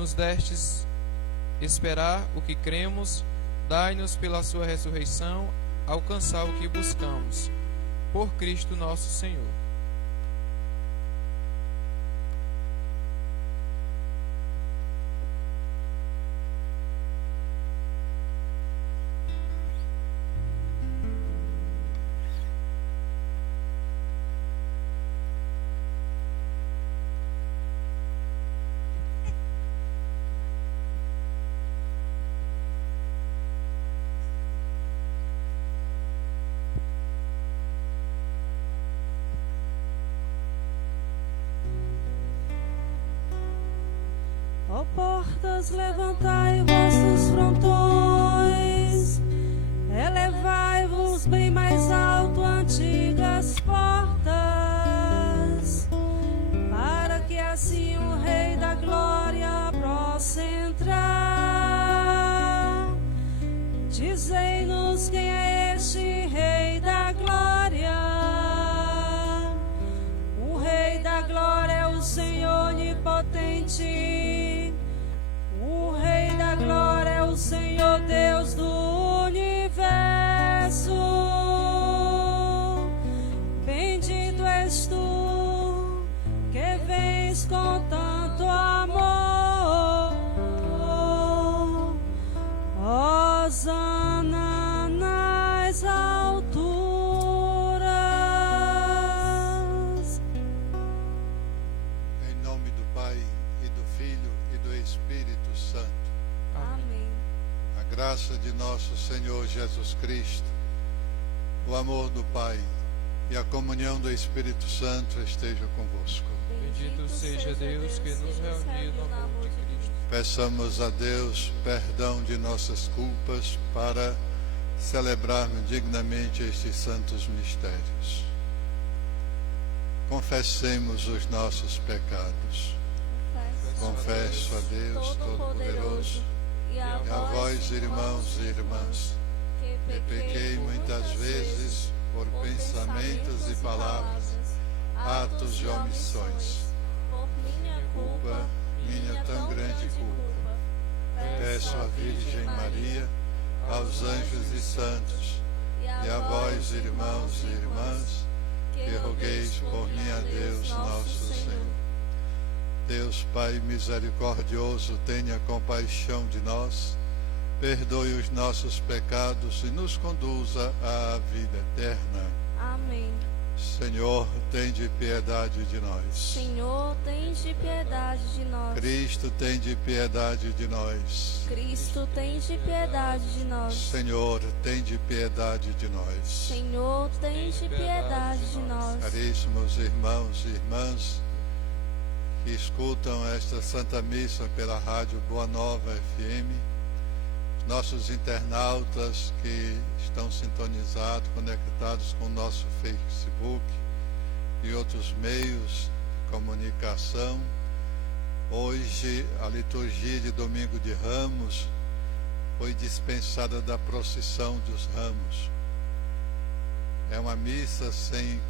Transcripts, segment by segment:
nos destes esperar o que cremos, dai-nos pela sua ressurreição alcançar o que buscamos. Por Cristo nosso Senhor. Ó portas, levantai vossos frontões, elevai-vos bem mais alto, antigas portas, para que assim o Rei da Glória possa entrar. Dizei-nos quem é este Rei da Glória. O Rei da Glória é o Senhor onipotente. O Rei da Glória é o Senhor Deus do universo. Bendito és tu, que vens com tanto amor. Hosana nas alturas. Em nome do Pai, e do Filho, e do Espírito Santo. Amém. A graça de nosso Senhor Jesus Cristo, o amor do Pai e a comunhão do Espírito Santo esteja convosco. Bendito seja Deus que nos reuniu no amor de Cristo. Peçamos a Deus perdão de nossas culpas para celebrarmos dignamente estes santos mistérios. Confessemos os nossos pecados. Confesso a Deus Todo-Poderoso e a vós, irmãos e irmãs, que pequei muitas vezes por pensamentos e palavras, atos e omissões. Por minha culpa, minha tão grande culpa. Peço à Virgem Maria, aos anjos e santos, e a vós, irmãos e irmãs, que rogueis por mim a Deus nosso Senhor. Deus Pai misericordioso, tenha compaixão de nós, perdoe os nossos pecados e nos conduza à vida eterna. Amém. Senhor, tende piedade de nós. Senhor, tende piedade de nós. Cristo, tende piedade de nós. Cristo, tende piedade de nós. Senhor, tende piedade de nós. Senhor, tende piedade de nós. Caríssimos irmãos e irmãs que escutam esta Santa Missa pela Rádio Boa Nova FM, nossos internautas que estão sintonizados, conectados com o nosso Facebook e outros meios de comunicação. Hoje, a liturgia de Domingo de Ramos foi dispensada da procissão dos ramos. É uma missa sem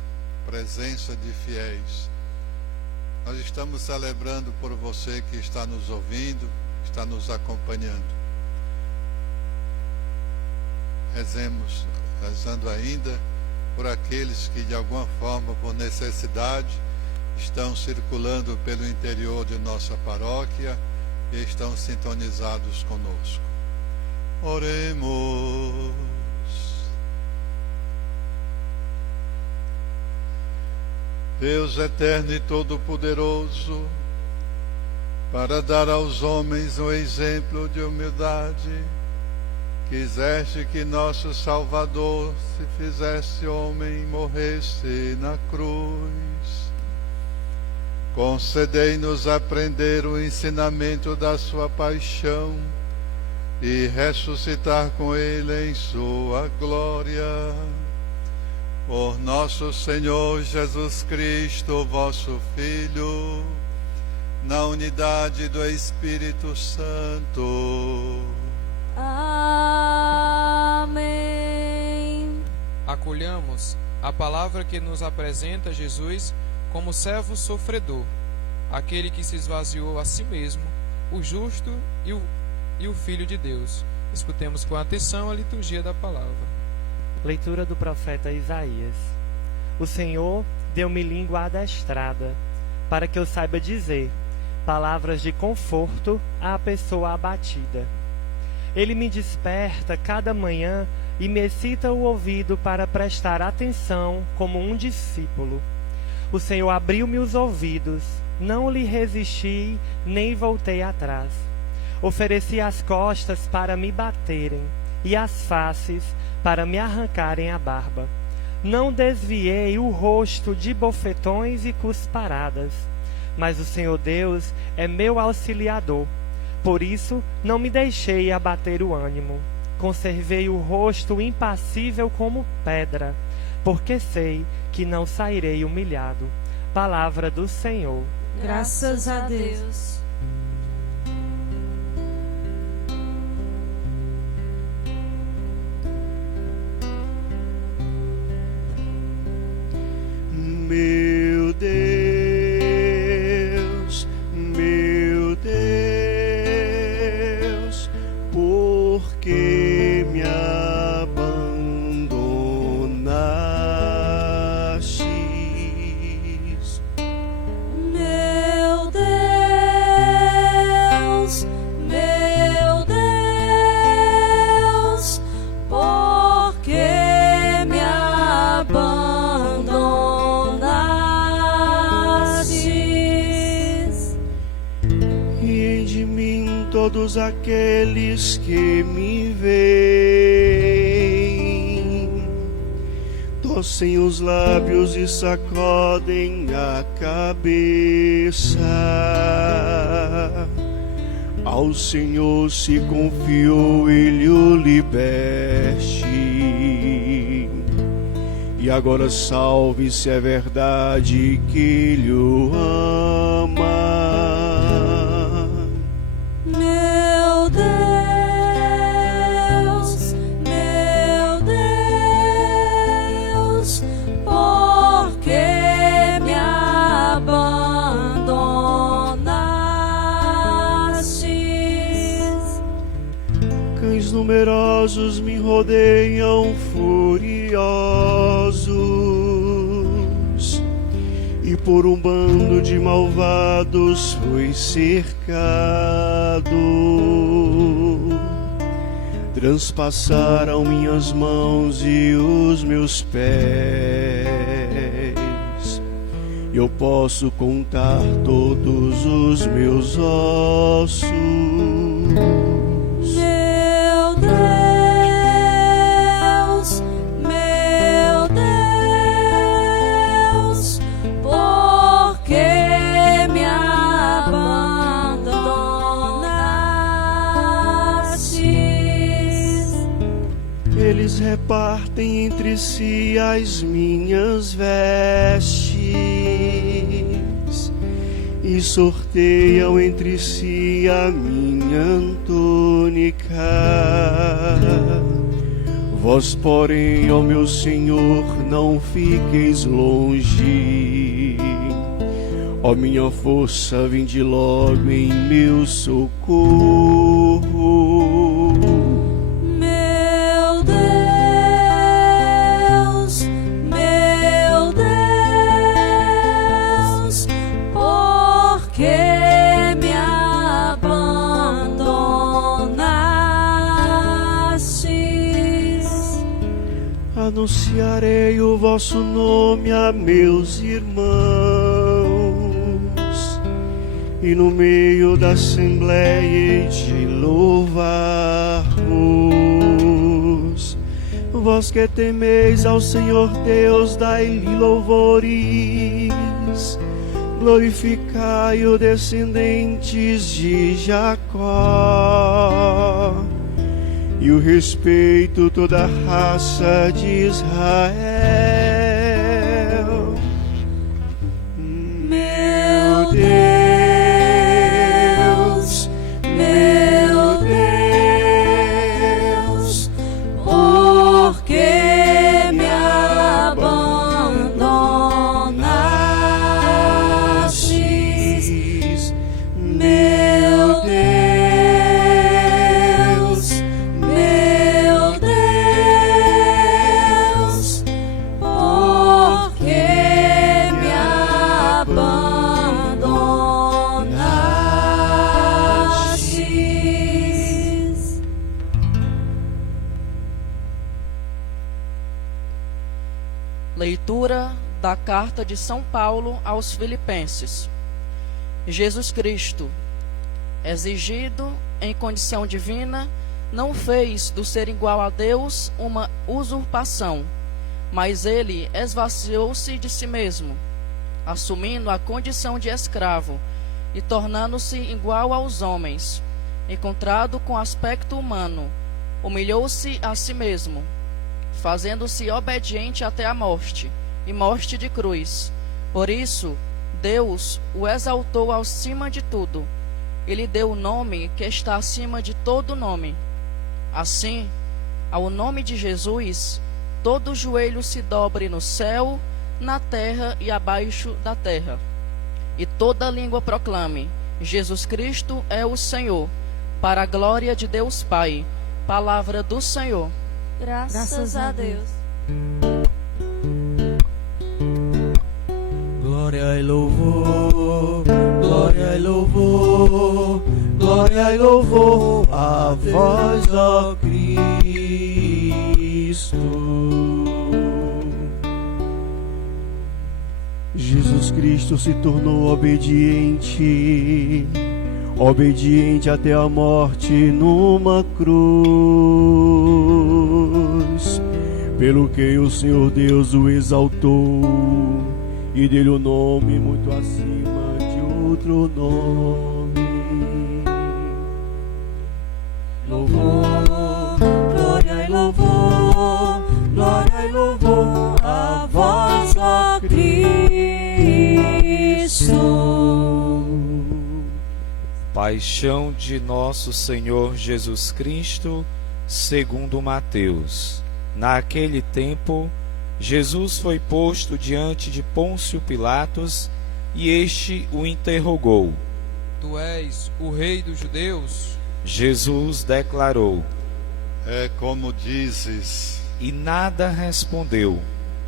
presença de fiéis. Nós estamos celebrando por você que está nos ouvindo, está nos acompanhando. Rezando ainda por aqueles que de alguma forma, por necessidade, estão circulando pelo interior de nossa paróquia e estão sintonizados conosco. Oremos. Deus eterno e todo-poderoso, para dar aos homens um exemplo de humildade, quiseste que nosso Salvador se fizesse homem e morresse na cruz. Concedei-nos aprender o ensinamento da sua paixão e ressuscitar com ele em sua glória. Por nosso Senhor Jesus Cristo, vosso Filho, na unidade do Espírito Santo. Amém. Acolhamos a palavra que nos apresenta Jesus como servo sofredor, aquele que se esvaziou a si mesmo, o justo e o Filho de Deus. Escutemos com atenção a liturgia da palavra. Leitura do profeta Isaías. O Senhor deu-me língua adestrada, para que eu saiba dizer palavras de conforto à pessoa abatida. Ele me desperta cada manhã e me excita o ouvido para prestar atenção como um discípulo. O Senhor abriu-me os ouvidos, não lhe resisti, nem voltei atrás. Ofereci as costas para me baterem e as faces para me arrancarem a barba. Não desviei o rosto de bofetões e cusparadas, mas o Senhor Deus é meu auxiliador. Por isso, não me deixei abater o ânimo. Conservei o rosto impassível como pedra, porque sei que não sairei humilhado. Palavra do Senhor. Graças a Deus. Meu Deus, por que me abandonastes? Meu Deus, por que me abandonastes? E de mim todos aqueles que me veem torcem os lábios e sacodem a cabeça. Ao Senhor se confiou, Ele o liberte. E agora salve, se é verdade que Ele o ama. Meu Deus, por que me abandonastes? Cães numerosos me rodeiam furiosos, e por um bando de malvados fui cercado. Transpassaram minhas mãos e os meus pés. Eu posso contar todos os meus ossos. Meu Deus, por que me abandonastes? Eles repartem entre si as minhas vestes e sorteiam entre si a minha túnica. Vós, porém, ó meu Senhor, não fiqueis longe. Ó minha força, vinde logo em meu socorro. Meu Deus, por que me abandonastes? Anunciarei o vosso nome a meus irmãos, e no meio da assembleia hei de louvar-vos. Vós que temeis ao Senhor Deus, dai-lhe louvores. Glorificai o descendentes de Jacó, e o respeito toda a raça de Israel. Meu Deus, por que me abandonastes? Meu Deus, Leitura da carta de São Paulo aos Filipenses. Jesus Cristo, exigido em condição divina, não fez do ser igual a Deus uma usurpação, mas ele esvaziou-se de si mesmo, assumindo a condição de escravo e tornando-se igual aos homens. Encontrado com aspecto humano, humilhou-se a si mesmo, fazendo-se obediente até a morte, e morte de cruz. Por isso, Deus o exaltou acima de tudo, e lhe deu o nome que está acima de todo nome. Assim, ao nome de Jesus, todo joelho se dobre no céu, na terra e abaixo da terra, e toda língua proclame: Jesus Cristo é o Senhor, para a glória de Deus Pai. Palavra do Senhor. Graças a Deus. Glória e louvor, glória e louvor, glória e louvor a vós, ó Cristo. Jesus Cristo se tornou obediente, obediente até a morte numa cruz, pelo que o Senhor Deus o exaltou e deu-lhe o nome muito acima de outro nome. Louvor, glória e louvor, glória e louvor a vós, ó Cristo. Paixão de nosso Senhor Jesus Cristo, segundo Mateus. Naquele tempo, Jesus foi posto diante de Pôncio Pilatos, e este o interrogou: Tu és o rei dos judeus? Jesus declarou: É como dizes. E nada respondeu,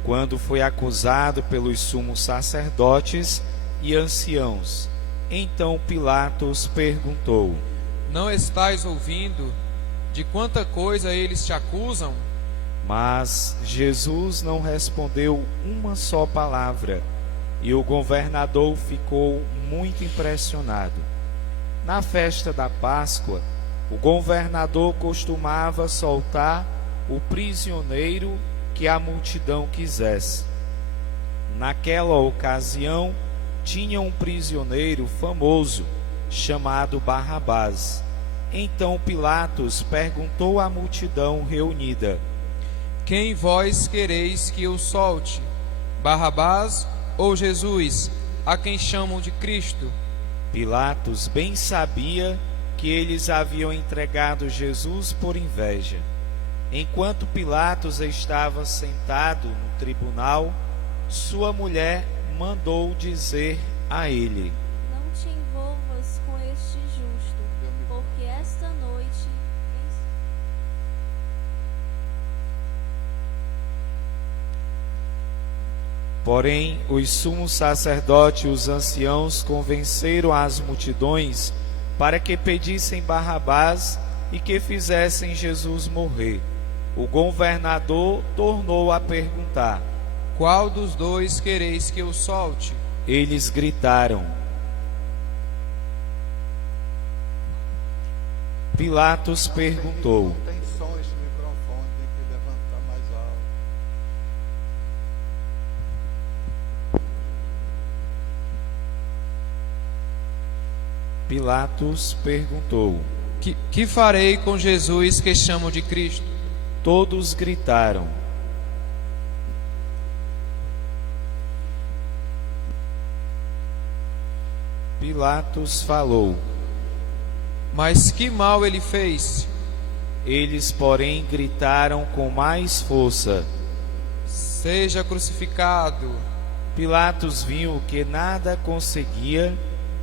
quando foi acusado pelos sumos sacerdotes e anciãos. Então Pilatos perguntou: Não estás ouvindo de quanta coisa eles te acusam? Mas Jesus não respondeu uma só palavra, e o governador ficou muito impressionado. Na festa da Páscoa, o governador costumava soltar o prisioneiro que a multidão quisesse. Naquela ocasião, tinha um prisioneiro famoso, chamado Barrabás. Então Pilatos perguntou à multidão reunida: Quem vós quereis que eu solte? Barrabás ou Jesus, a quem chamam de Cristo? Pilatos bem sabia que eles haviam entregado Jesus por inveja. Enquanto Pilatos estava sentado no tribunal, sua mulher mandou dizer a ele: Não te envolvas com este justo, porque esta noite... Porém, os sumos sacerdotes e os anciãos convenceram as multidões para que pedissem Barrabás e que fizessem Jesus morrer. O governador tornou a perguntar: Qual dos dois quereis que eu solte? Eles gritaram. Pilatos perguntou: Não tem som esse microfone, tem que levantar mais alto. Pilatos perguntou: Que farei com Jesus que chamam de Cristo? Todos gritaram. Pilatos falou: Mas que mal ele fez? Eles, porém, gritaram com mais força: Seja crucificado. Pilatos viu que nada conseguia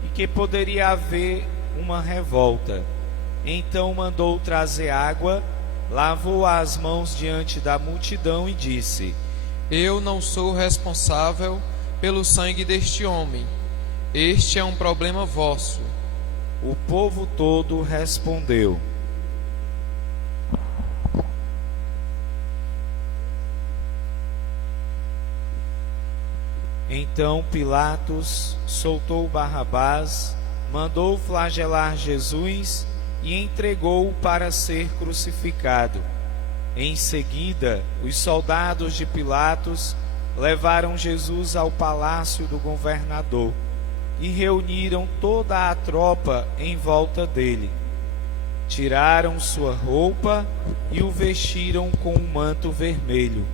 e que poderia haver uma revolta. Então mandou trazer água, lavou as mãos diante da multidão e disse: Eu não sou responsável pelo sangue deste homem. Este é um problema vosso. O povo todo respondeu: Então Pilatos soltou Barrabás, mandou flagelar Jesus e entregou-o para ser crucificado. Em seguida, os soldados de Pilatos levaram Jesus ao palácio do governador e reuniram toda a tropa em volta dele. Tiraram sua roupa e o vestiram com um manto vermelho.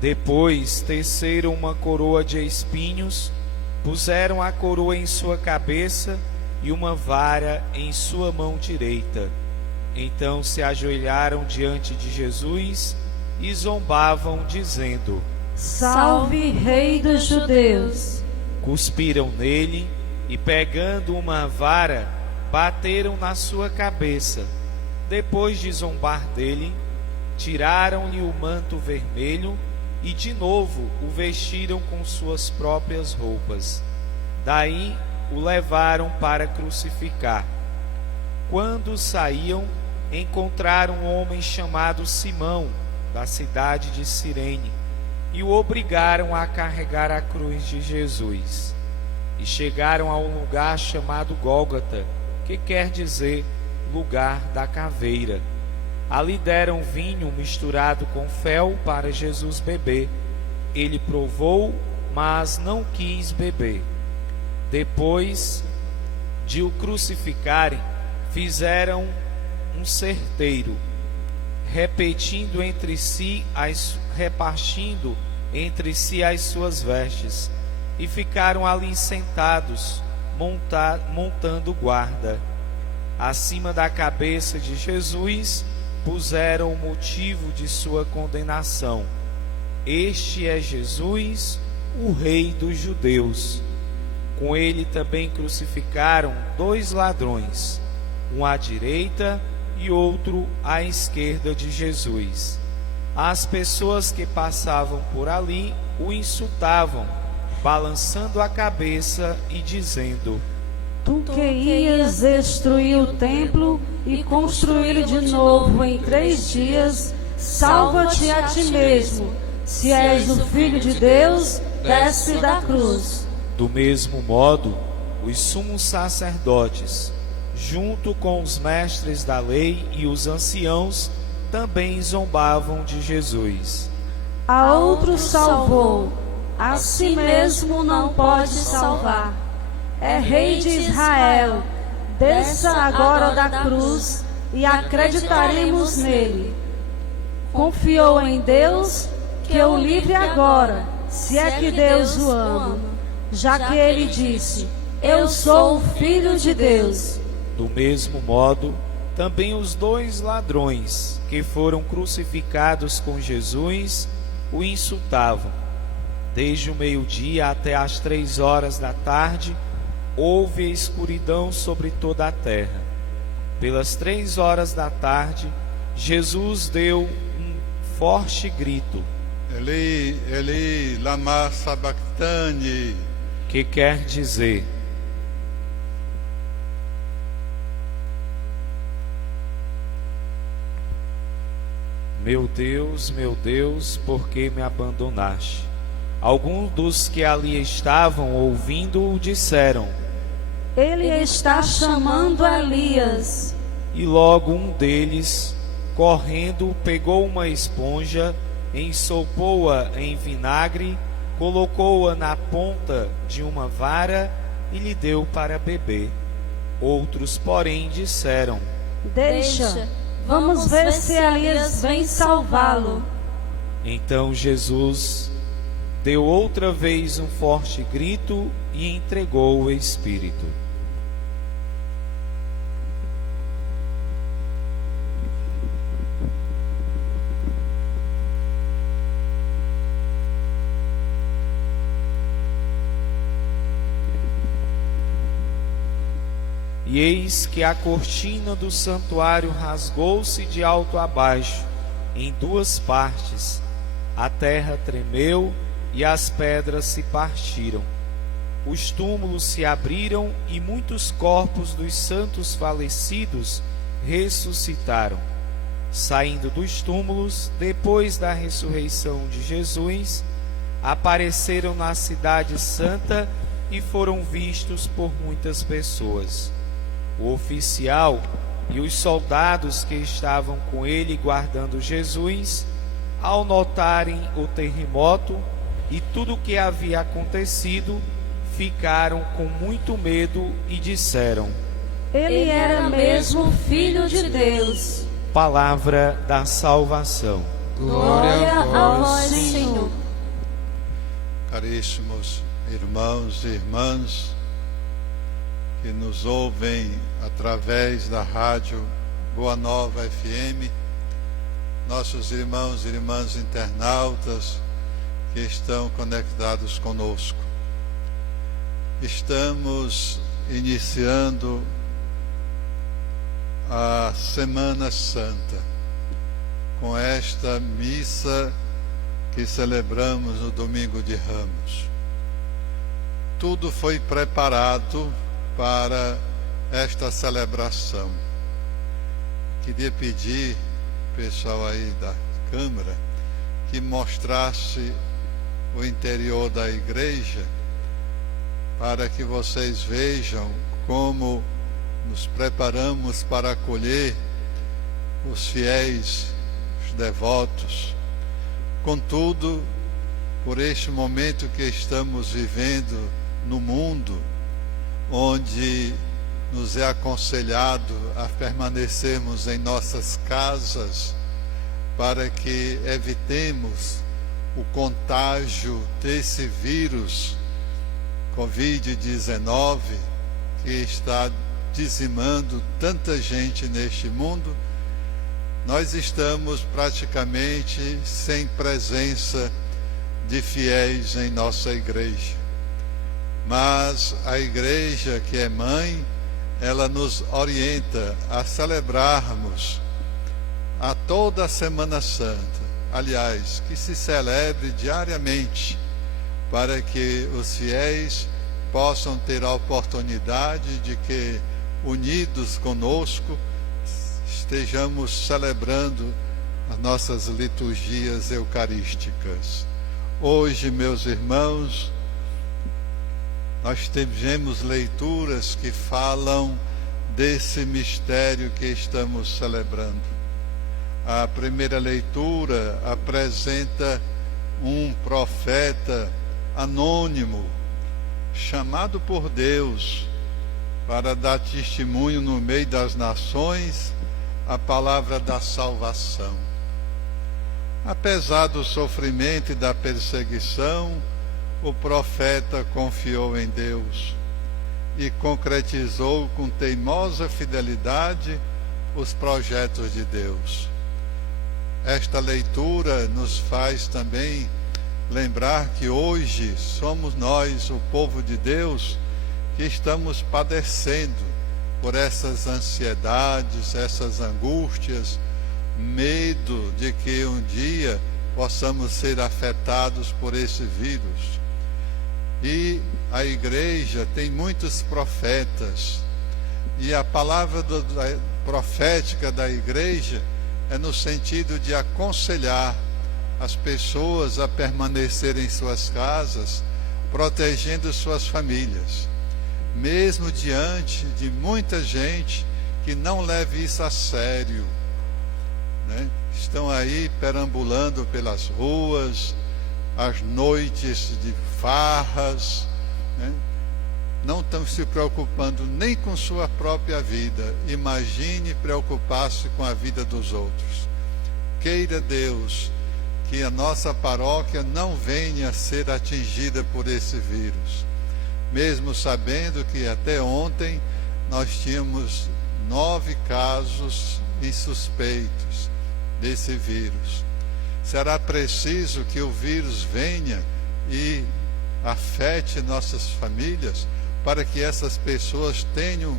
Depois teceram uma coroa de espinhos, puseram a coroa em sua cabeça e uma vara em sua mão direita. Então se ajoelharam diante de Jesus e zombavam, dizendo: Salve, Rei dos Judeus! Cuspiram nele e, pegando uma vara, bateram na sua cabeça. Depois de zombar dele, tiraram-lhe o manto vermelho e de novo o vestiram com suas próprias roupas. Daí o levaram para crucificar. Quando saíam, encontraram um homem chamado Simão, da cidade de Cirene, e o obrigaram a carregar a cruz de Jesus. E chegaram a um lugar chamado Gólgota, que quer dizer lugar da caveira. Ali deram vinho misturado com fel para Jesus beber. Ele provou, mas não quis beber. Depois de o crucificarem, fizeram um certeiro, repartindo entre si as suas vestes, e ficaram ali sentados, montando guarda. Acima da cabeça de Jesus puseram o motivo de sua condenação: Este é Jesus, o Rei dos Judeus. Com ele também crucificaram 2 ladrões, um à direita e outro à esquerda de Jesus. As pessoas que passavam por ali o insultavam, balançando a cabeça e dizendo: Tu que ias destruir o templo e construí-lo de novo em 3 dias, salva-te a ti mesmo. Se és o Filho de Deus, desce da cruz. Do mesmo modo, os sumos sacerdotes, junto com os mestres da lei e os anciãos, também zombavam de Jesus. A outro salvou, a si mesmo não pode salvar. É Rei de Israel, desça agora da cruz e acreditaremos nele. Confiou em Deus, que o livre agora, se é que Deus o ama, já que ele disse: Eu sou o Filho de Deus. Do mesmo modo, também os 2 ladrões que foram crucificados com Jesus o insultavam. Desde o meio-dia até as 3 horas da tarde, houve escuridão sobre toda a terra. Pelas 3 horas da tarde, Jesus deu um forte grito: Eli, Eli, lama sabachthani, que quer dizer: Meu Deus, por que me abandonaste? Alguns dos que ali estavam ouvindo-o disseram: Ele está chamando Elias. E logo um deles, correndo, pegou uma esponja, ensopou-a em vinagre, colocou-a na ponta de uma vara e lhe deu para beber. Outros, porém, disseram: Deixa, vamos ver se Elias vem salvá-lo. Então Jesus deu outra vez um forte grito e entregou o Espírito. E eis que a cortina do santuário rasgou-se de alto a baixo, em 2 partes. A terra tremeu e as pedras se partiram. Os túmulos se abriram e muitos corpos dos santos falecidos ressuscitaram. Saindo dos túmulos, depois da ressurreição de Jesus, apareceram na cidade santa e foram vistos por muitas pessoas. O oficial e os soldados que estavam com ele guardando Jesus, ao notarem o terremoto e tudo o que havia acontecido, ficaram com muito medo e disseram: Ele era mesmo Filho de Deus. Palavra da salvação. Glória a vós, Senhor. Caríssimos irmãos e irmãs que nos ouvem através da rádio Boa Nova FM, nossos irmãos e irmãs internautas que estão conectados conosco. Estamos iniciando a Semana Santa com esta missa que celebramos no Domingo de Ramos. Tudo foi preparado para esta celebração. Queria pedir, pessoal aí da câmera, que mostrasse o interior da igreja para que vocês vejam como nos preparamos para acolher os fiéis, os devotos. Contudo, por este momento que estamos vivendo no mundo, onde nos é aconselhado a permanecermos em nossas casas para que evitemos o contágio desse vírus Covid-19 que está dizimando tanta gente neste mundo, nós estamos praticamente sem presença de fiéis em nossa igreja. Mas a igreja, que é mãe, ela nos orienta a celebrarmos a toda a Semana Santa. Aliás, que se celebre diariamente, para que os fiéis possam ter a oportunidade de que, unidos conosco, estejamos celebrando as nossas liturgias eucarísticas. Hoje, meus irmãos, nós tivemos leituras que falam desse mistério que estamos celebrando. A primeira leitura apresenta um profeta anônimo, chamado por Deus para dar testemunho no meio das nações a palavra da salvação. Apesar do sofrimento e da perseguição, o profeta confiou em Deus e concretizou com teimosa fidelidade os projetos de Deus. Esta leitura nos faz também lembrar que hoje somos nós, o povo de Deus, que estamos padecendo por essas ansiedades, essas angústias, medo de que um dia possamos ser afetados por esse vírus. E a igreja tem muitos profetas, e a palavra profética da igreja é no sentido de aconselhar as pessoas a permanecerem em suas casas, protegendo suas famílias, mesmo diante de muita gente que não leve isso a sério, né? Estão aí perambulando pelas ruas, às noites de farras, né? Não estão se preocupando nem com sua própria vida. Imagine preocupar-se com a vida dos outros. Queira Deus que a nossa paróquia não venha a ser atingida por esse vírus, mesmo sabendo que até ontem nós tínhamos 9 casos insuspeitos desse vírus. Será preciso que o vírus venha e afete nossas famílias, para que essas pessoas tenham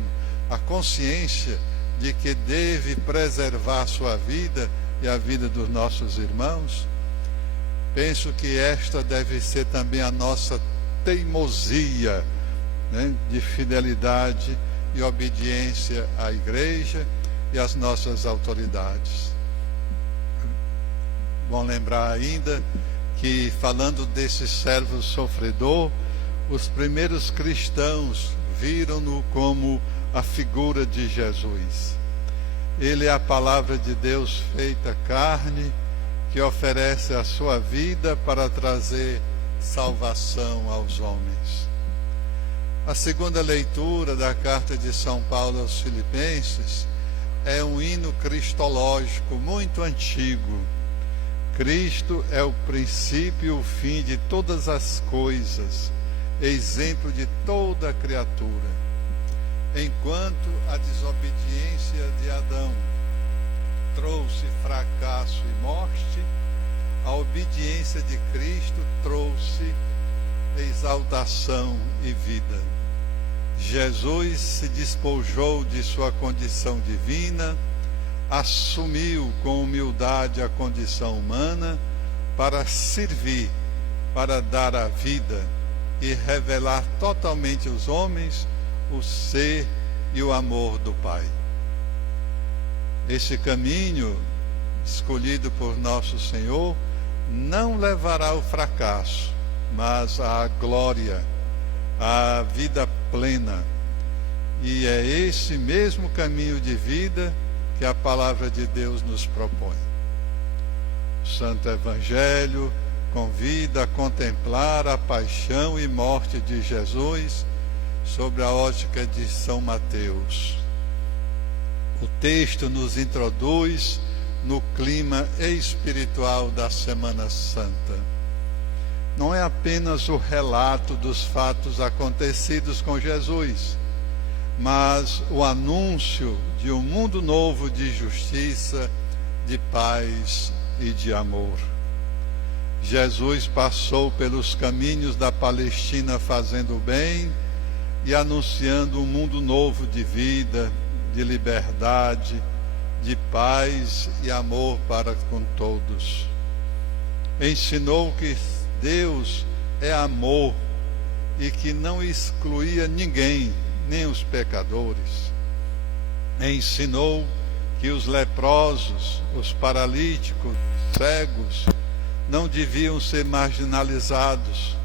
a consciência de que deve preservar a sua vida e a vida dos nossos irmãos. Penso que esta deve ser também a nossa teimosia, né, de fidelidade e obediência à igreja e às nossas autoridades. Bom lembrar ainda que, falando desse servo sofredor, os primeiros cristãos viram-no como a figura de Jesus. Ele é a palavra de Deus feita carne, que oferece a sua vida para trazer salvação aos homens. A segunda leitura da carta de São Paulo aos Filipenses é um hino cristológico muito antigo. Cristo é o princípio e o fim de todas as coisas, exemplo de toda a criatura. Enquanto a desobediência de Adão trouxe fracasso e morte, a obediência de Cristo trouxe exaltação e vida. Jesus se despojou de sua condição divina, assumiu com humildade a condição humana para servir, para dar a vida e revelar totalmente aos homens o ser e o amor do Pai. Esse caminho escolhido por nosso Senhor não levará ao fracasso, mas à glória, à vida plena. E é esse mesmo caminho de vida que a palavra de Deus nos propõe. O Santo Evangelho convida a contemplar a paixão e morte de Jesus sobre a ótica de São Mateus. O texto nos introduz no clima espiritual da Semana Santa. Não é apenas o relato dos fatos acontecidos com Jesus, mas o anúncio de um mundo novo de justiça, de paz e de amor. Jesus passou pelos caminhos da Palestina fazendo o bem e anunciando um mundo novo de vida, de liberdade, de paz e amor para com todos. Ensinou que Deus é amor e que não excluía ninguém, nem os pecadores. Ensinou que os leprosos, os paralíticos, cegos, não deviam ser marginalizados,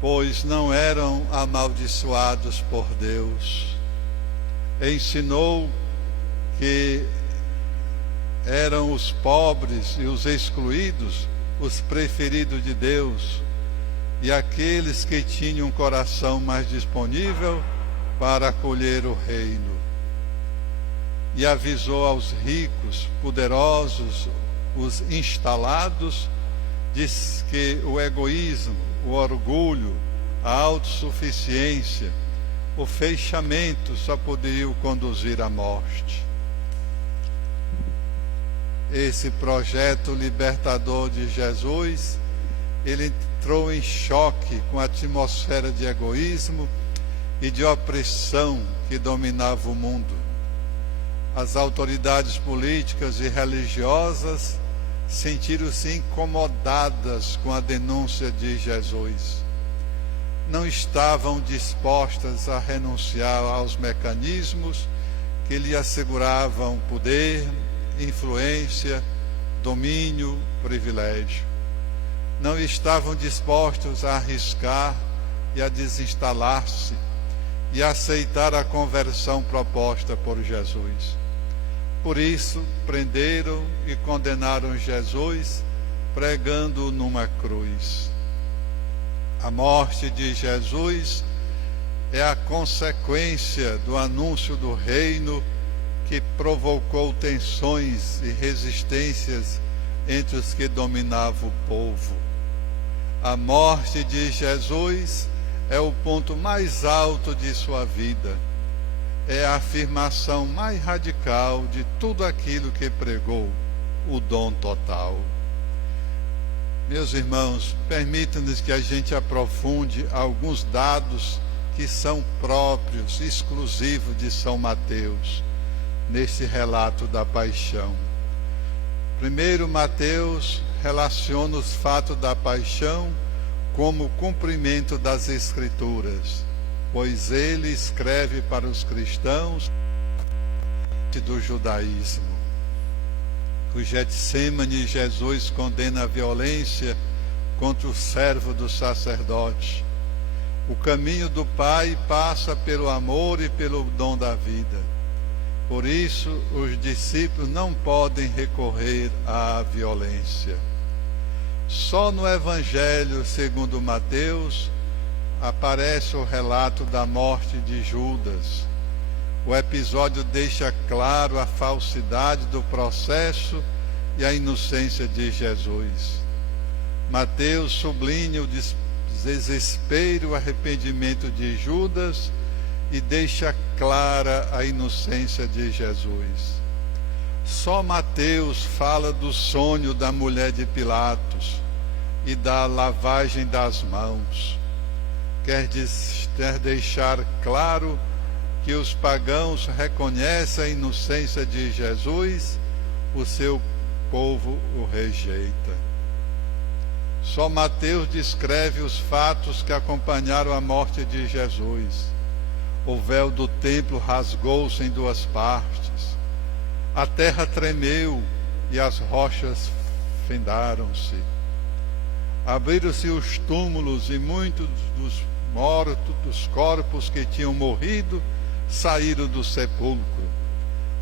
pois não eram amaldiçoados por Deus. Ensinou que eram os pobres e os excluídos os preferidos de Deus e aqueles que tinham um coração mais disponível para acolher o reino. E avisou aos ricos, poderosos, os instalados, diz que o egoísmo, o orgulho, a autossuficiência, o fechamento só poderiam conduzir à morte. Esse projeto libertador de Jesus, ele entrou em choque com a atmosfera de egoísmo e de opressão que dominava o mundo. As autoridades políticas e religiosas sentiram-se incomodadas com a denúncia de Jesus. Não estavam dispostas a renunciar aos mecanismos que lhe asseguravam poder, influência, domínio, privilégio. Não estavam dispostos a arriscar e a desinstalar-se e a aceitar a conversão proposta por Jesus. Por isso, prenderam e condenaram Jesus, pregando-o numa cruz. A morte de Jesus é a consequência do anúncio do reino que provocou tensões e resistências entre os que dominavam o povo. A morte de Jesus é o ponto mais alto de sua vida. É a afirmação mais radical de tudo aquilo que pregou, o dom total. Meus irmãos, permitam-nos que a gente aprofunde alguns dados que são próprios, exclusivos de São Mateus, nesse relato da paixão. Primeiro, Mateus relaciona os fatos da paixão como o cumprimento das Escrituras, pois ele escreve para os cristãos do judaísmo. O Getsêmani, Jesus condena a violência contra o servo do sacerdote. O caminho do Pai passa pelo amor e pelo dom da vida. Por isso, os discípulos não podem recorrer à violência. Só no Evangelho segundo Mateus aparece o relato da morte de Judas. O episódio deixa claro a falsidade do processo e a inocência de Jesus. Mateus sublinha o desespero e o arrependimento de Judas e deixa clara a inocência de Jesus. Só Mateus fala do sonho da mulher de Pilatos e da lavagem das mãos. Quer deixar claro que os pagãos reconhecem a inocência de Jesus, o seu povo o rejeita. Só Mateus descreve os fatos que acompanharam a morte de Jesus. O véu do templo rasgou-se em duas partes. A terra tremeu e as rochas fendaram-se. Abriram-se os túmulos e muitos dos mortos, dos corpos que tinham morrido, saíram do sepulcro.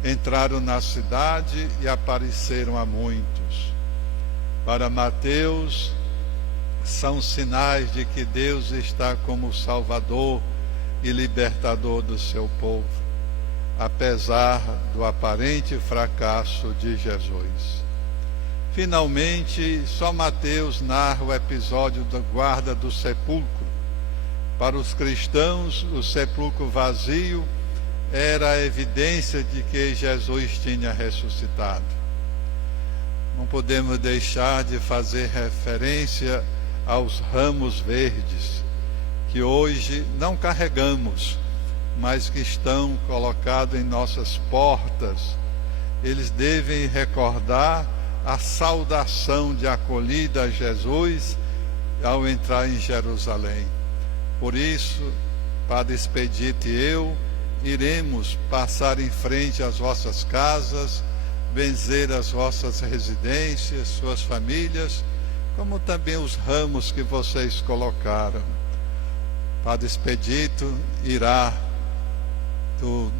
Entraram na cidade e apareceram a muitos. Para Mateus, são sinais de que Deus está como Salvador e libertador do seu povo, apesar do aparente fracasso de Jesus. Finalmente, só Mateus narra o episódio da guarda do sepulcro. Para os cristãos, o sepulcro vazio era a evidência de que Jesus tinha ressuscitado. Não podemos deixar de fazer referência aos ramos verdes, que hoje não carregamos, mas que estão colocados em nossas portas. Eles devem recordar a saudação de acolhida a Jesus ao entrar em Jerusalém. Por isso, Padre Expedito e eu iremos passar em frente às vossas casas, benzer as vossas residências, suas famílias, como também os ramos que vocês colocaram. Padre Expedito irá do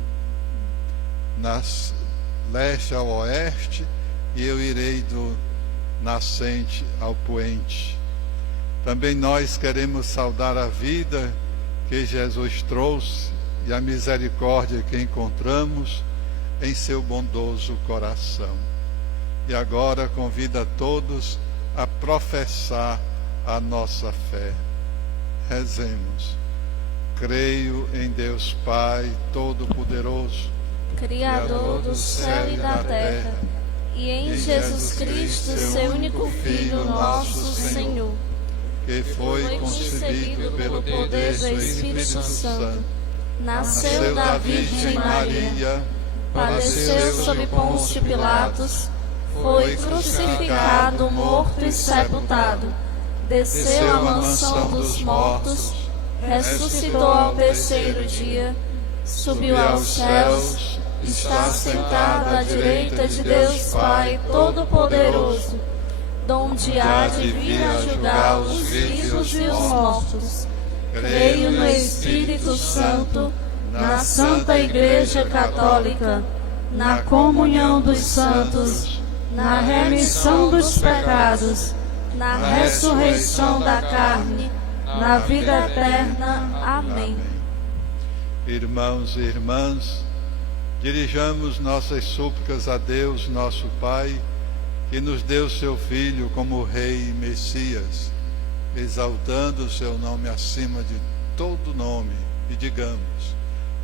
leste ao oeste e eu irei do nascente ao poente. Também nós queremos saudar a vida que Jesus trouxe e a misericórdia que encontramos em seu bondoso coração. E agora convido a todos a professar a nossa fé. Rezemos. Creio em Deus Pai Todo-Poderoso, Criador do céu e da terra, e em Jesus Cristo, seu único Filho, nosso Senhor, que foi concebido pelo poder do Espírito Santo, nasceu da Virgem Maria, padeceu sob Pôncio Pilatos, foi crucificado, morto e sepultado, desceu à mansão dos mortos, ressuscitou ao terceiro dia, subiu aos céus, está sentado à direita de Deus Pai Todo-Poderoso, donde há de vir a julgar os vivos e os mortos. Creio no Espírito Santo, na Santa Igreja Católica, na comunhão dos santos, na remissão dos pecados, na ressurreição da carne, na vida eterna. Amém. Irmãos e irmãs, dirijamos nossas súplicas a Deus, nosso Pai, que nos deu seu Filho como Rei e Messias, exaltando o seu nome acima de todo nome, e digamos: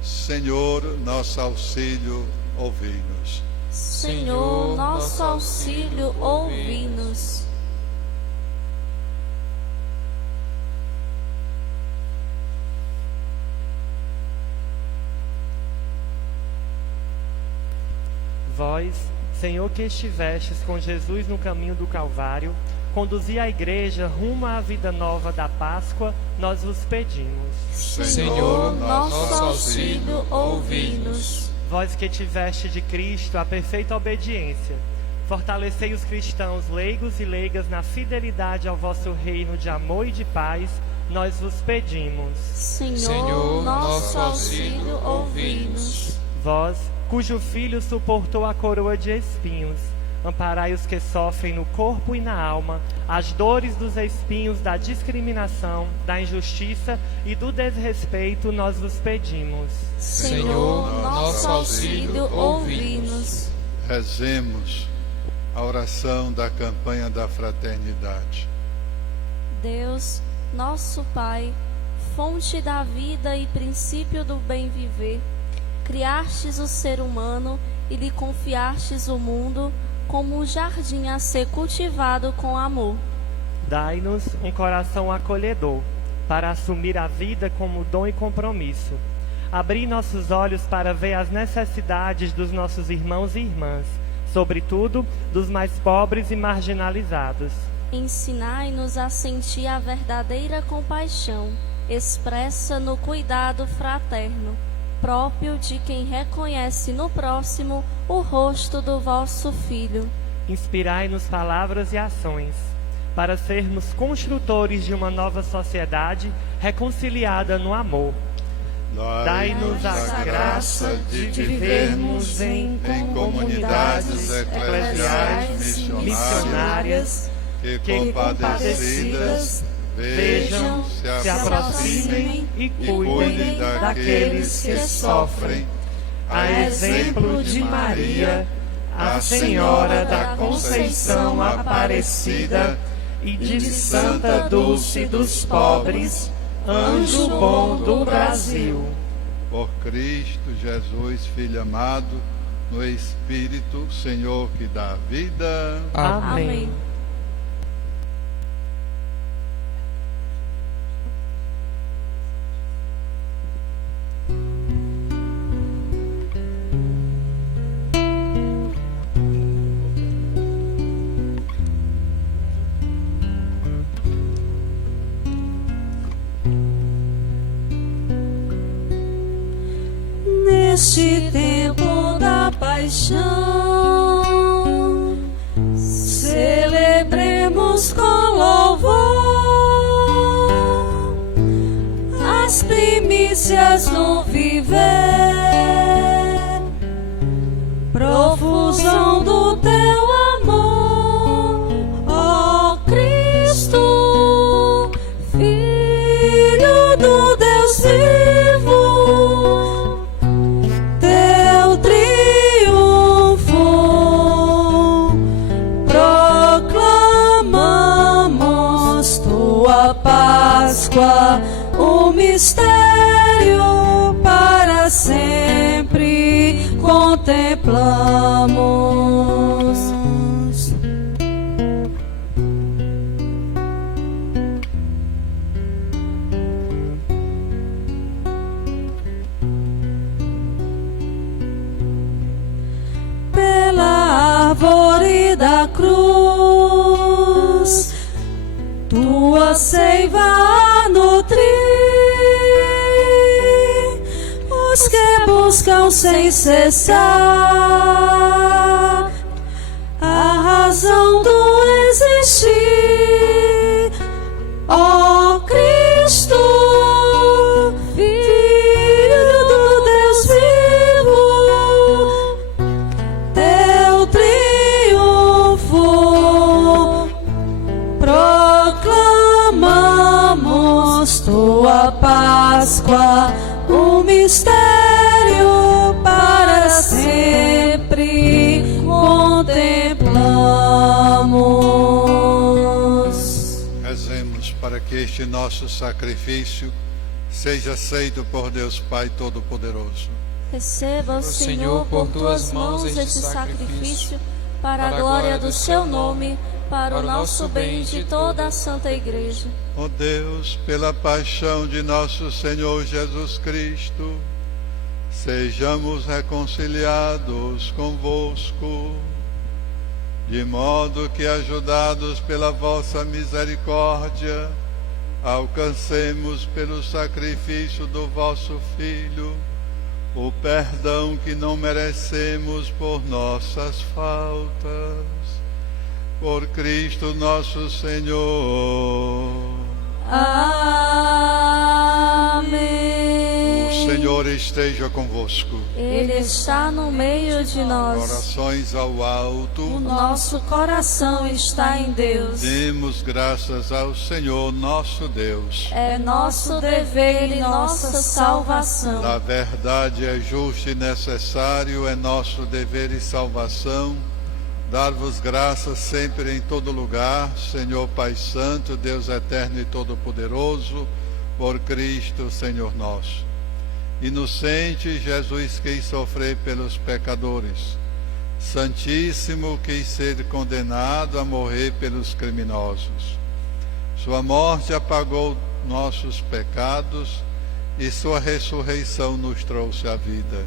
Senhor, nosso auxílio, ouvi-nos. Senhor, nosso auxílio, ouvi-nos. Vós, Senhor, que estivestes com Jesus no caminho do Calvário, conduzi a igreja rumo à vida nova da Páscoa, nós vos pedimos. Senhor, nosso auxílio, ouvi-nos. Vós que tiveste de Cristo a perfeita obediência, Fortalecei os cristãos leigos e leigas na fidelidade ao vosso reino de amor e de paz, nós vos pedimos. Senhor, nosso auxílio, ouvi-nos. Vós, cujo Filho suportou a coroa de espinhos, amparai os que sofrem no corpo e na alma as dores dos espinhos da discriminação, da injustiça e do desrespeito, nós vos pedimos. Senhor, nosso auxílio, ouvi-nos. Rezemos a oração da campanha da fraternidade. Deus, nosso Pai, fonte da vida e princípio do bem viver, criastes o ser humano e lhe confiastes o mundo como um jardim a ser cultivado com amor. Dai-nos um coração acolhedor para assumir a vida como dom e compromisso. Abri nossos olhos para ver as necessidades dos nossos irmãos e irmãs, sobretudo dos mais pobres e marginalizados. Ensinai-nos a sentir a verdadeira compaixão, expressa no cuidado fraterno, próprio de quem reconhece no próximo o rosto do vosso Filho. Inspirai-nos palavras e ações, para sermos construtores de uma nova sociedade reconciliada no amor. Dai-nos a graça de vivermos em comunidades eclesiais missionárias que compadecidas vejam, se aproximem e cuidem daqueles que sofrem. A exemplo de Maria, a Senhora da Conceição Aparecida, e de Santa Dulce dos Pobres, anjo bom do Brasil. Por Cristo Jesus, Filho amado, no Espírito, Senhor que dá vida. Amém. Neste tempo da paixão, celebremos com louvor as primícias do viver, profusão do teu amor, ó Cristo, Filho do Deus vivo. Páscoa, o mistério para sempre contemplamos. Pela árvore da cruz, tua seiva a nutrir os que buscam sem cessar a razão do existir, ó Cristo, Filho do Deus vivo. Teu triunfo proclamamos, tua Páscoa, o mistério para sempre contemplamos. Rezemos para que este nosso sacrifício seja aceito por Deus Pai Todo-Poderoso. Receba, Senhor, por tuas mãos este sacrifício, para a glória do seu nome, para o nosso bem e de toda a Santa Igreja. Ó Deus, pela paixão de nosso Senhor Jesus Cristo, sejamos reconciliados convosco, de modo que, ajudados pela vossa misericórdia, alcancemos pelo sacrifício do vosso Filho o perdão que não merecemos por nossas faltas, por Cristo nosso Senhor. Amém. O Senhor esteja convosco. Ele está no meio de nós. Corações ao alto. O nosso coração está em Deus. Demos graças ao Senhor nosso Deus. É nosso dever e nossa salvação. Na verdade é justo e necessário, é nosso dever e salvação, dar-vos graças sempre em todo lugar, Senhor Pai Santo, Deus eterno e todo-poderoso, por Cristo, Senhor nosso. Inocente Jesus quis sofrer pelos pecadores, Santíssimo quis ser condenado a morrer pelos criminosos. Sua morte apagou nossos pecados e sua ressurreição nos trouxe a vida.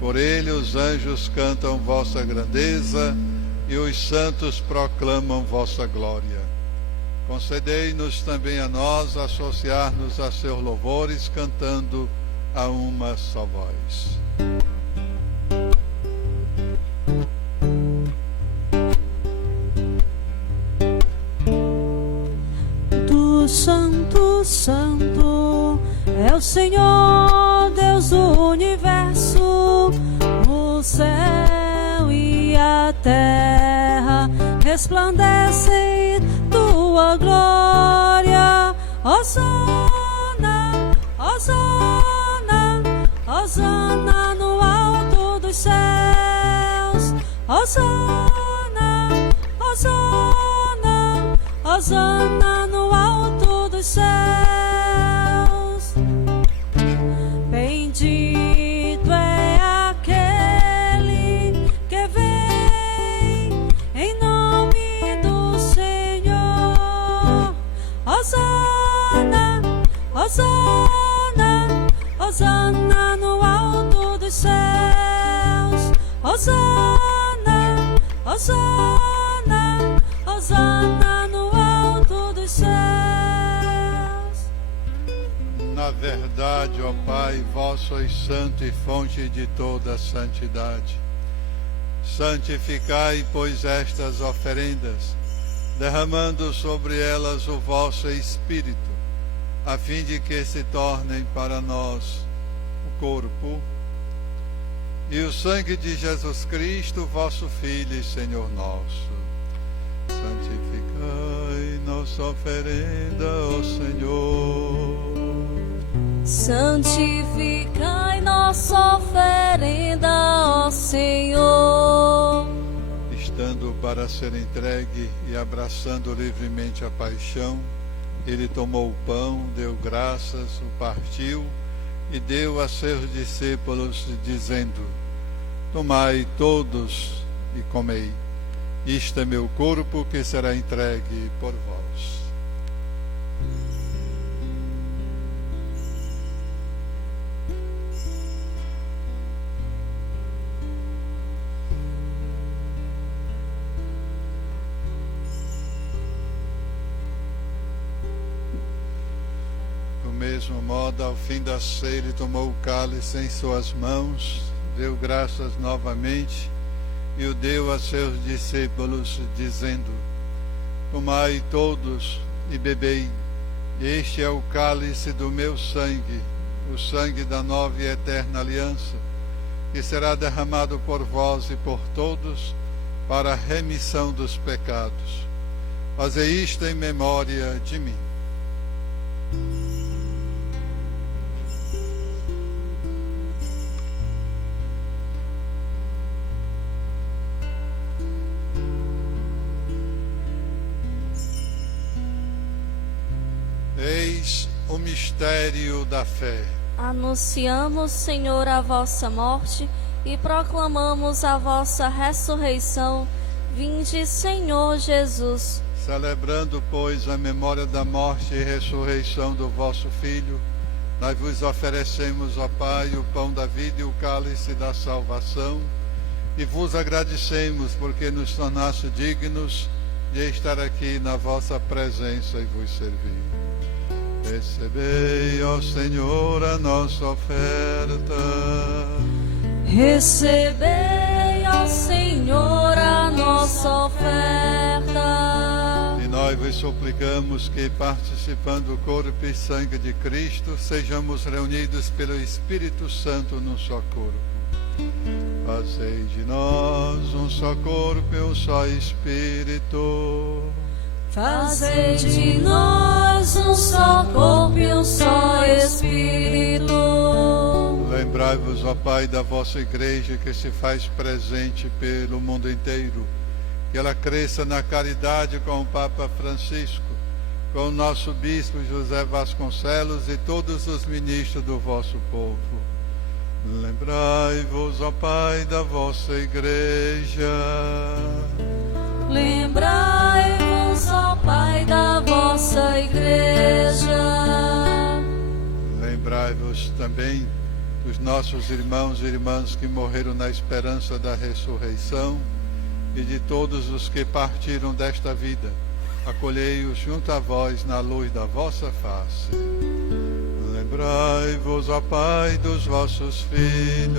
Por ele os anjos cantam vossa grandeza e os santos proclamam vossa glória. Concedei-nos também a nós associar-nos a seus louvores, cantando a uma só voz. Do Santo, Santo é o Senhor, Deus do universo. O céu e a terra resplandecem tua glória. Hosana, Hosana, Hosana no alto dos céus. Hosana, Hosana, Hosana no alto dos céus. Bendito é aquele que vem em nome do Senhor. Hosana, Hosana, Hosana no alto dos céus. Hosana, Hosana, Hosana no alto dos céus. Na verdade, ó Pai, vós sois santo e fonte de toda santidade. Santificai, pois, estas oferendas, derramando sobre elas o vosso Espírito, a fim de que se tornem para nós o corpo e o sangue de Jesus Cristo, vosso Filho e Senhor nosso. Santificai nossa oferenda, ó Senhor. Santificai nossa oferenda, ó Senhor. Estando para ser entregue e abraçando livremente a paixão, ele tomou o pão, deu graças, o partiu e deu a seus discípulos, dizendo: tomai todos e comei. Isto é meu corpo que será entregue por vós. Do mesmo modo, ao fim da ceia, ele tomou o cálice em suas mãos, deu graças novamente e o deu a seus discípulos, dizendo: tomai todos e bebei, este é o cálice do meu sangue, o sangue da nova e eterna aliança, que será derramado por vós e por todos para a remissão dos pecados. Fazei isto em memória de mim. Eis o mistério da fé. Anunciamos, Senhor, a vossa morte e proclamamos a vossa ressurreição. Vinde, Senhor Jesus. Celebrando, pois, a memória da morte e ressurreição do vosso Filho, nós vos oferecemos, ó Pai, o pão da vida e o cálice da salvação, e vos agradecemos porque nos tornaste dignos de estar aqui na vossa presença e vos servir. Recebei, ó Senhor, a nossa oferta. Recebei, ó Senhor, a nossa oferta. E nós vos suplicamos que, participando do corpo e sangue de Cristo, sejamos reunidos pelo Espírito Santo num só corpo. Fazei de nós um só corpo e um só Espírito. Fazei de nós um só corpo e um só Espírito. Lembrai-vos, ó Pai, da vossa Igreja que se faz presente pelo mundo inteiro. Que ela cresça na caridade com o Papa Francisco, com o nosso Bispo José Vasconcelos e todos os ministros do vosso povo. Lembrai-vos, ó Pai, da vossa Igreja. Lembrai-vos, ó Pai, da vossa Igreja. Lembrai-vos também dos nossos irmãos e irmãs que morreram na esperança da ressurreição e de todos os que partiram desta vida. Acolhei-os junto a vós na luz da vossa face. Lembrai-vos, ó Pai, dos vossos filhos.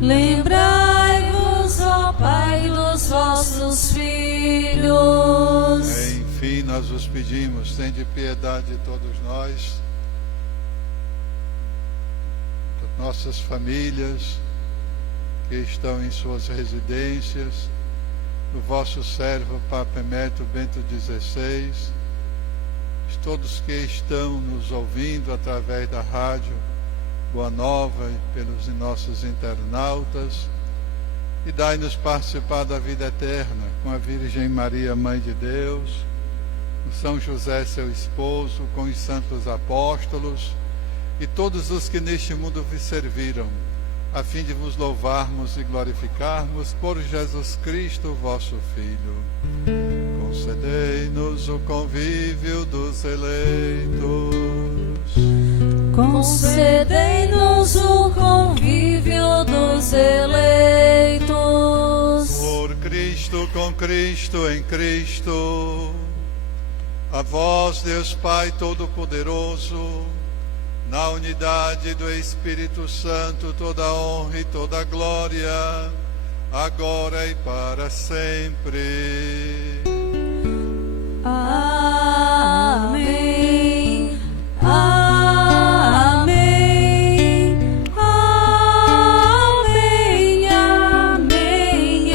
Lembrai-vos, ó Pai, dos vossos filhos. Enfim, nós vos pedimos, tende piedade de todos nós, das nossas famílias que estão em suas residências, do vosso servo Papa Emérito Bento XVI, de todos que estão nos ouvindo através da rádio Boa Nova e pelos nossos internautas, e dai-nos participar da vida eterna com a Virgem Maria, Mãe de Deus, com São José, seu esposo, com os santos apóstolos e todos os que neste mundo vos serviram, a fim de vos louvarmos e glorificarmos por Jesus Cristo, vosso Filho. Concedei-nos o convívio dos eleitos. Concedei-nos o convívio dos eleitos. Por Cristo, com Cristo, em Cristo. A vós, Deus Pai Todo-Poderoso, na unidade do Espírito Santo, toda honra e toda glória, agora e para sempre. Amém. Amém. Amém. Amém. Amém.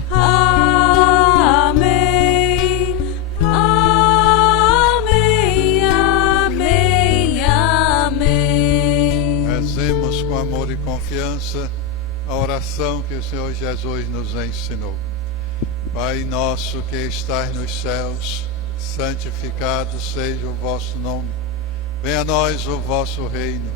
Amém. Amém. Amém. Amém. Amém. Rezemos com amor e confiança a oração que o Senhor Jesus nos ensinou. Pai nosso que estais nos céus, santificado seja o vosso nome. Venha a nós o vosso reino.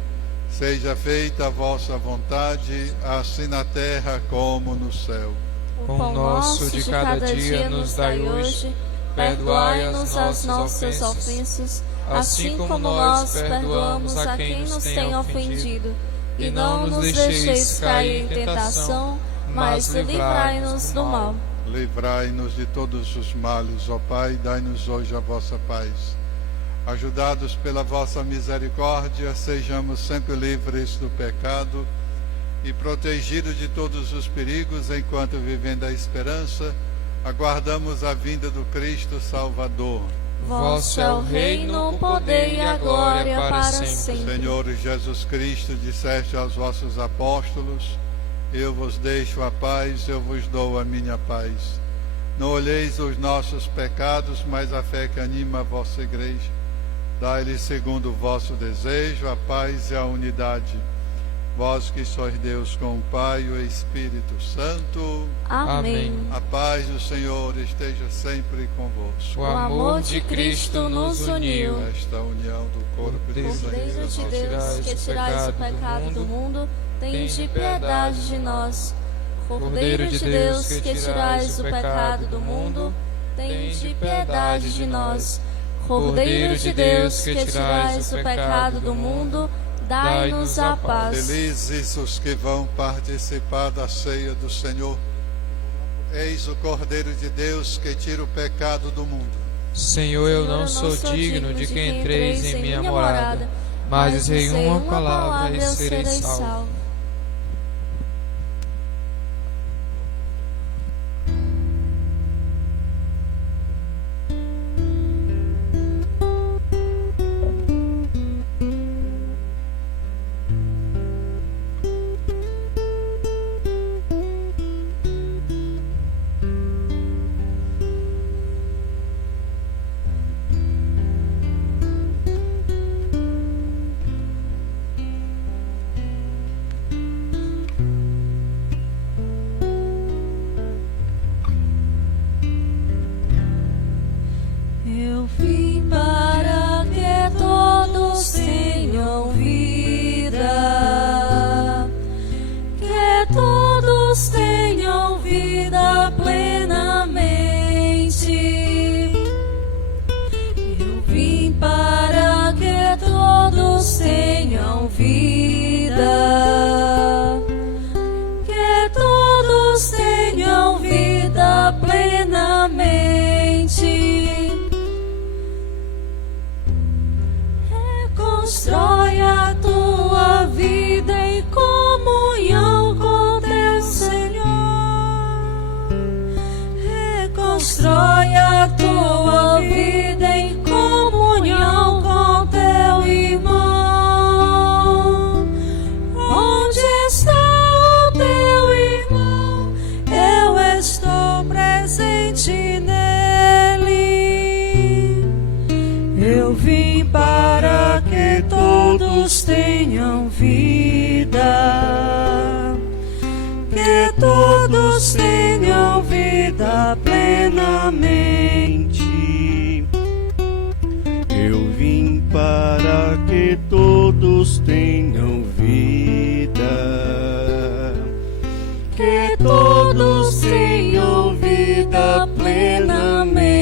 Seja feita a vossa vontade, assim na terra como no céu. O pão nosso de cada dia nos dai hoje. Perdoai-nos as nossas ofensas, assim como nós perdoamos a quem nos tem ofendido. E não nos deixeis cair em tentação, mas livrai-nos do mal. Livrai-nos de todos os males, ó Pai, dai-nos hoje a vossa paz. Ajudados pela vossa misericórdia, sejamos sempre livres do pecado e protegidos de todos os perigos, enquanto, vivendo a esperança, aguardamos a vinda do Cristo Salvador. Vosso é o reino, o poder e a glória para sempre. Senhor Jesus Cristo, disseste aos vossos apóstolos: eu vos deixo a paz, eu vos dou a minha paz. Não olheis os nossos pecados, mas a fé que anima a vossa igreja. Dai-lhe, segundo o vosso desejo, a paz e a unidade. Vós que sois Deus com o Pai e o Espírito Santo. Amém. A paz do Senhor esteja sempre convosco. O amor de Cristo nos uniu. Esta união do corpo e do sangue Cordeiro de Deus, que tirais o pecado do mundo, tende piedade de nós. Cordeiro de Deus, que tirais o pecado do mundo, tende piedade de nós. Cordeiro de Deus, que tirais o pecado do mundo, dai-nos a paz. Felizes os que vão participar da ceia do Senhor. Eis o Cordeiro de Deus que tira o pecado do mundo. Senhor, eu não sou digno de que entreis em minha morada, mas dizei uma palavra e serei salvo. Eu vim para que todos tenham vida, que todos tenham vida plenamente. Eu vim para que todos tenham vida, que todos tenham vida plenamente. Constrói a tua vida em comunhão com teu Senhor. Reconstrói a tua vida em comunhão com teu irmão. Onde está o teu irmão? Eu estou presente nele. Eu vim para que todos tenham vida, que todos tenham vida plenamente. Eu vim para que todos tenham vida, Que todos tenham vida plenamente.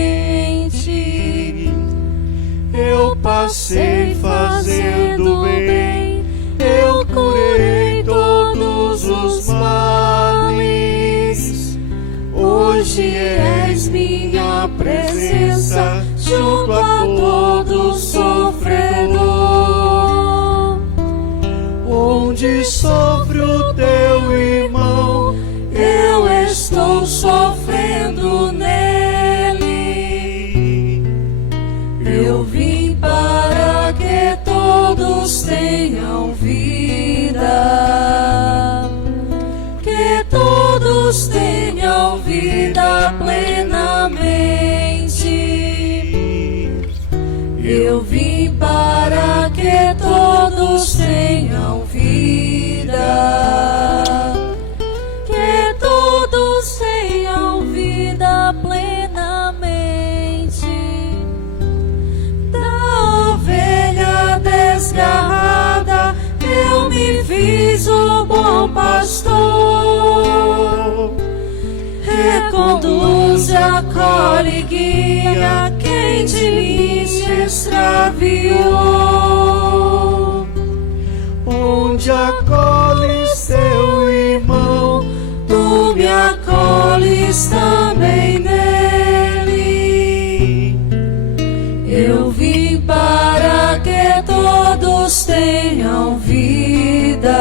Eu passei fazendo bem, eu curei todos os males. Hoje és minha presença junto a todo sofredor. Onde sofre o teu irmão, Eu estou sofrendo nele. Eu vim para que todos tenham vida, que todos tenham vida plenamente. Eu vim para que todos tenham vida, que todos tenham vida plenamente. Da ovelha desgarrada eu me fiz o bom pastor. Reconduze, acolhe e guia quem de mim se extraviou. onde acolhes teu irmão, Tu me acolhes também nele. Eu vim para que todos tenham vida,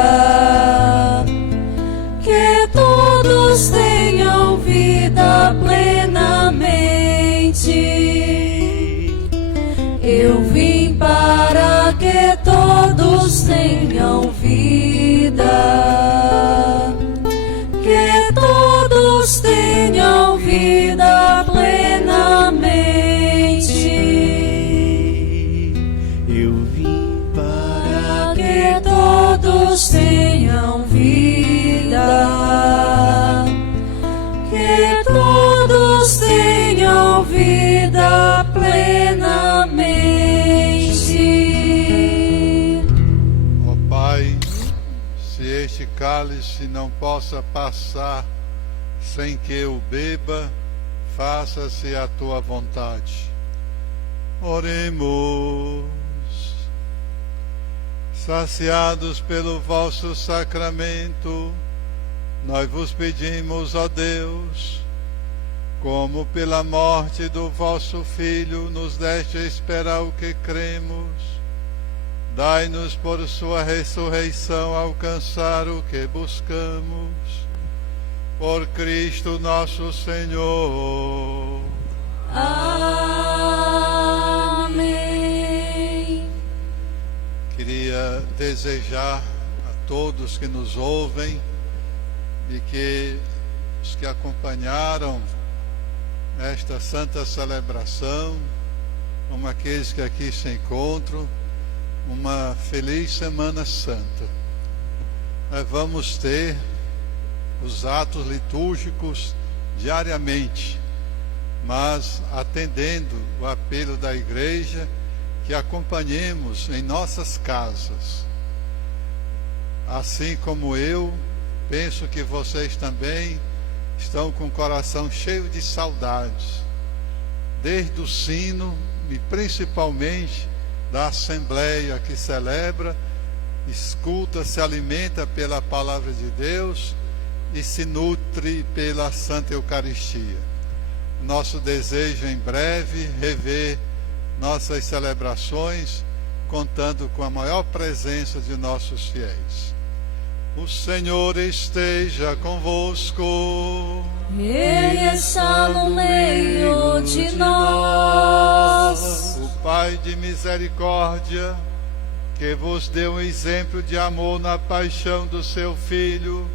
que todos tenham vida plenamente. Eu vim para que todos tenham vida, que todos tenham vida plenamente. eu vim Para que todos tenham vida, que todos tenham vida plenamente. Ó Pai, se este cálice não possa passar sem que eu beba, faça-se a tua vontade. Oremos. Saciados pelo vosso sacramento, nós vos pedimos, ó Deus, como pela morte do vosso Filho nos deste esperar o que cremos, dai-nos por sua ressurreição alcançar o que buscamos. Por Cristo nosso Senhor. Amém. Queria desejar a todos que nos ouvem e que os que acompanharam esta santa celebração, como aqueles que aqui se encontram, uma feliz Semana Santa. Nós vamos ter os atos litúrgicos diariamente, mas atendendo o apelo da igreja, que acompanhemos em nossas casas. Assim como eu, penso que vocês também estão com o coração cheio de saudades, desde o sino e principalmente da Assembleia que celebra, escuta, se alimenta pela Palavra de Deus e se nutre pela Santa Eucaristia. Nosso desejo em breve rever nossas celebrações, contando com a maior presença de nossos fiéis. O Senhor esteja convosco. Ele está no meio de nós. O Pai de misericórdia, que vos deu um exemplo de amor na paixão do seu Filho,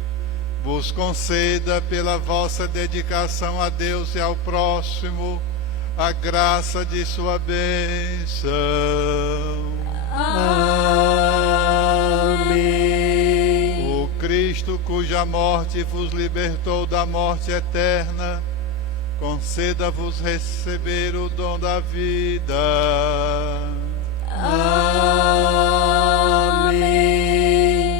vos conceda pela vossa dedicação a Deus e ao próximo a graça de sua bênção. Amém. O Cristo, cuja morte vos libertou da morte eterna, conceda-vos receber o dom da vida. Amém.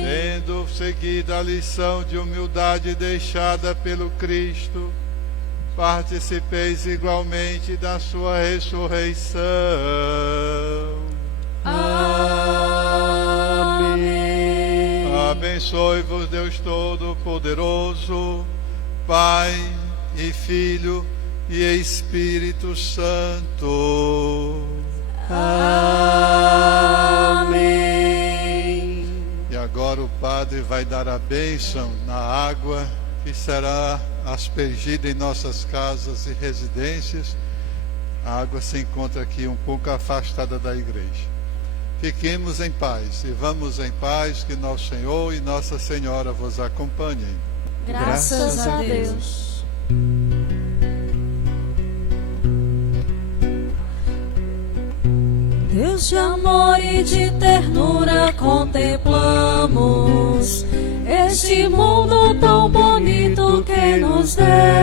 Tendo seguido a lição de humildade deixada pelo Cristo, participeis igualmente da sua ressurreição. Amém. Abençoe-vos Deus Todo-Poderoso, Pai e Filho e Espírito Santo. Amém. E agora o Padre vai dar a bênção na água que será aspergida em nossas casas e residências. A água se encontra aqui um pouco afastada da igreja. Fiquemos em paz e vamos em paz, que nosso Senhor e Nossa Senhora vos acompanhem. Graças a Deus. Deus de amor e de ternura contemplamos este mundo tão bonito que nos deu.